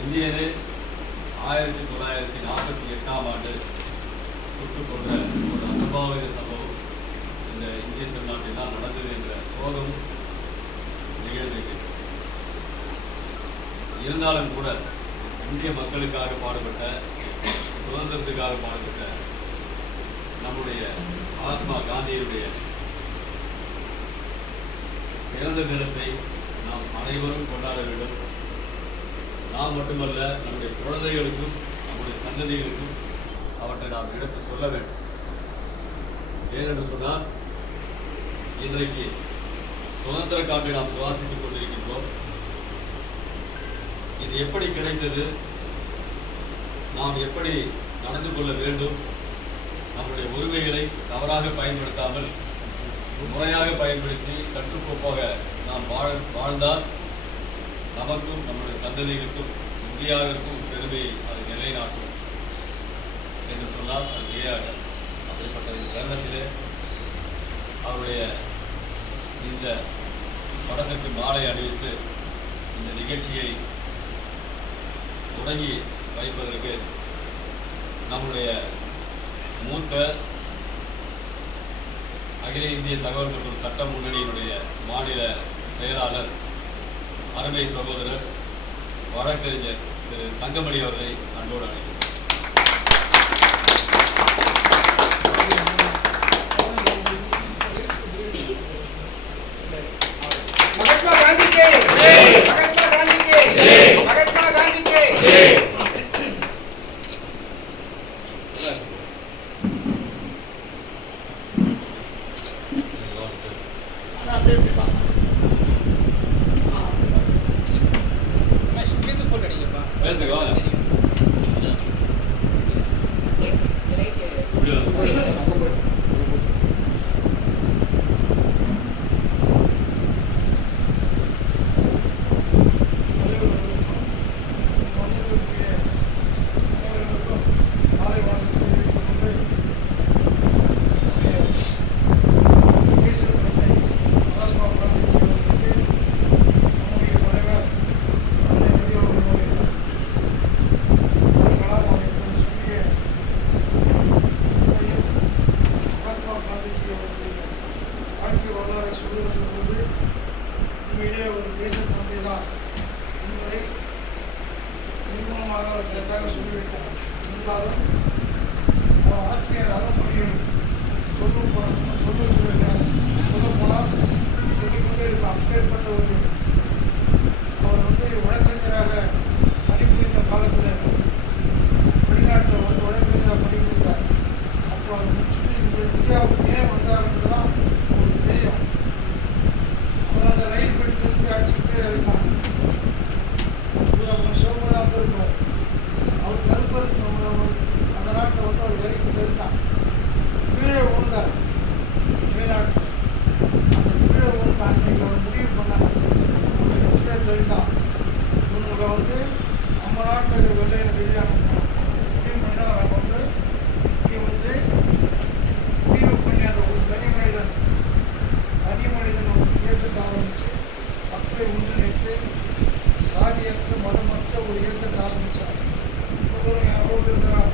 இந்தியனே ஆயிரத்தி தொள்ளாயிரத்தி நாற்பத்தி எட்டாம் ஆண்டு சுட்டுக் கொண்ட ஒரு அசம்பாவித சம்பவம் இந்த இந்திய திருநாட்டில் தான் நடந்தது என்ற சோகம் நிகழ்ந்தது இருந்தாலும் கூட இந்திய மக்களுக்காக பாடுபட்ட சுதந்திரத்துக்காக பாடுபட்ட நம்முடைய மகாத்மா காந்தியுடைய பிறந்த தினத்தை நாம் அனைவரும் கொண்டாட வேண்டும். நாம் மட்டுமல்ல நம்முடைய குழந்தைகளுக்கும் நம்முடைய சந்ததிகளுக்கும் அவற்றை நாம் எடுத்து சொல்ல வேண்டும். ஏனென்று சொன்னால் இன்றைக்கு சுதந்திர காற்றை நாம் சுவாசித்துக் கொண்டிருக்கின்றோம். இது எப்படி கிடைத்தது? நாம் எப்படி நடந்து கொள்ள வேண்டும்? நம்முடைய உரிமைகளை தவறாக பயன்படுத்தாமல் முறையாக பயன்படுத்தி கட்டுக்கோப்பாக நாம் வாழ் வாழ்ந்தால் நமக்கும் நம்முடைய சந்ததிகளுக்கும் இந்தியாவிற்கும் பெருமையை அது நிலைநாட்டும் என்று சொன்னால் அது மிகையாக அப்படிப்பட்ட தருணத்திலே அவருடைய இந்த படத்திற்கு மாலை அணிவித்து இந்த நிகழ்ச்சியை தொடங்கி வைப்பதற்கு நம்முடைய மூத்த அகில இந்திய தகவல் மற்றும் சட்ட முன்னணியினுடைய மாநில செயலாளர் அருமை சகோதரர் வழக்கறிஞர் திரு தங்கமணி அவர்களை அன்போடு அழைக்கிறேன். அவர் கரெக்டாக சொல்லிவிட்டார் இருந்தாலும் அவர் ஆற்றிய முடியும் சொல்லும் சொல்லுவதாக சொல்ல மக்களை ஒன்றிணைத்து சாதியற்ற மதமற்ற ஒரு இயக்கத்தை ஆரம்பித்தார் இப்போ இருக்கிறார்